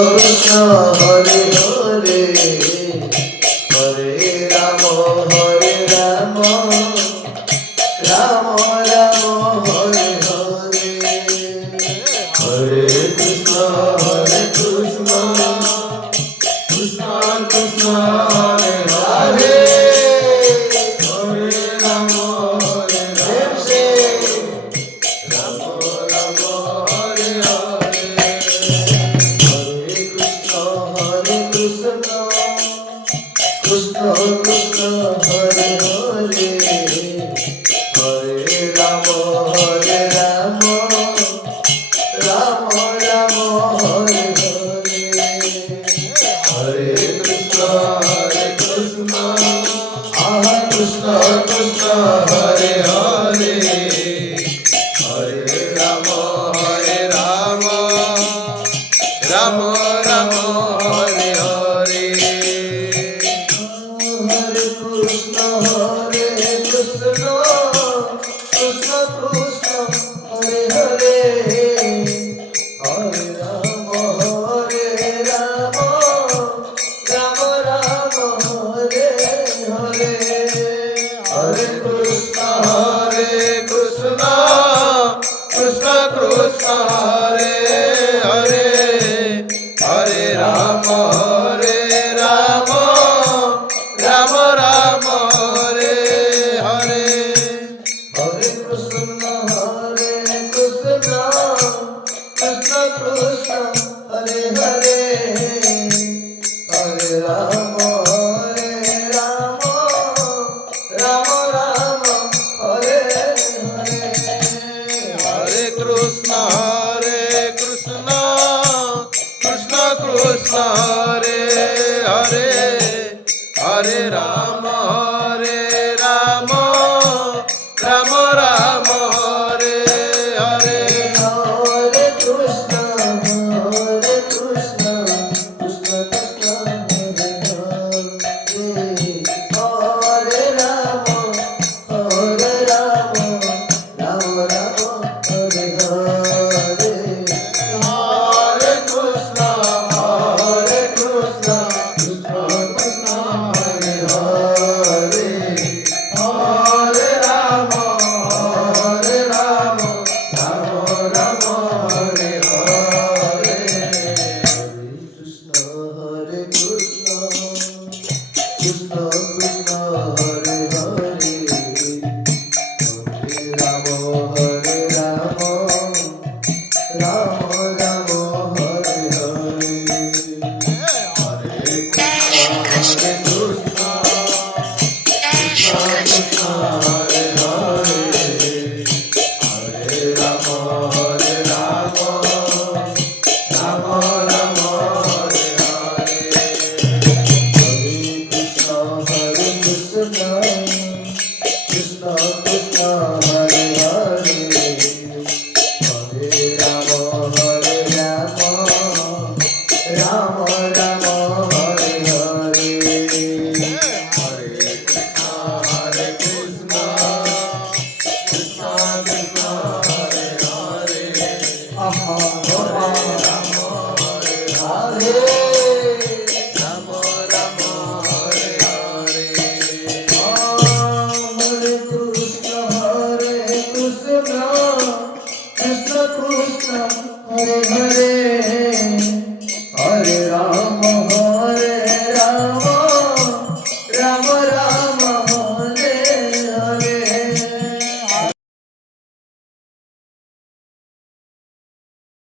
কৃষ্ণ হরে হরে হরে রাম রাম রাম হরে হরে হরে কৃষ্ণ কৃষ্ণ কৃষ্ণ হরে হরে হরে রাম হরে রাম রাম রাম হরে হরে হরে কৃষ্ণ কৃষ্ণ কৃষ্ণ হরে হরে হরে রাম রাম রাম হরে হরে হরে কৃষ্ণ আহা কৃষ্ণ কৃষ্ণ হরে হরে হরে রাম রাম রাম হরে হরে হরে কৃষ্ণ কৃষ্ণ কৃষ্ণ কৃষ্ণ হরে হরে হরে রাম রাম রাম হরে হরে হরে কৃষ্ণ কৃষ্ণ কৃষ্ণ কৃষ্ণ হরে হরে হরে রাম রাম রাম হরে হরে হরে কৃষ্ণ কৃষ্ণ কৃষ্ণ কৃষ্ণ হরে হরে হরে রাম রাম রাম হরে হরে হরে কৃষ্ণ কৃষ্ণ কৃষ্ণ কৃষ্ণ হরে হরে হরে রাম রাম রাম হরে হরে হরে কৃষ্ণ কৃষ্ণ কৃষ্ণ কৃষ্ণ হরে হরে হরে রাম রাম রাম হরে হরে হরে কৃষ্ণ কৃষ্ণ কৃষ্ণ কৃষ্ণ হরে হরে হরে রাম রাম রাম হরে হরে হরে কৃষ্ণ কৃষ্ণ কৃষ্ণ কৃষ্ণ হরে হরে হরে রাম রাম রাম হরে হরে হরে কৃষ্ণ কৃষ্ণ কৃষ্ণ হরে হরে হরে রাম রাম রাম হরে হরে হরে কৃষ্ণ কৃষ্ণ কৃষ্ণ কৃষ্ণ হরে হরে হরে রাম রাম রাম হরে হরে হরে কৃষ্ণ কৃষ্ণ কৃষ্ণ কৃষ্ণ হরে হরে আহা রাম হরে রাম রাম হরে হরে হরে কৃষ্ণ কৃষ্ণ কৃষ্ণ কৃষ্ণ হরে হরে হরে রাম রাম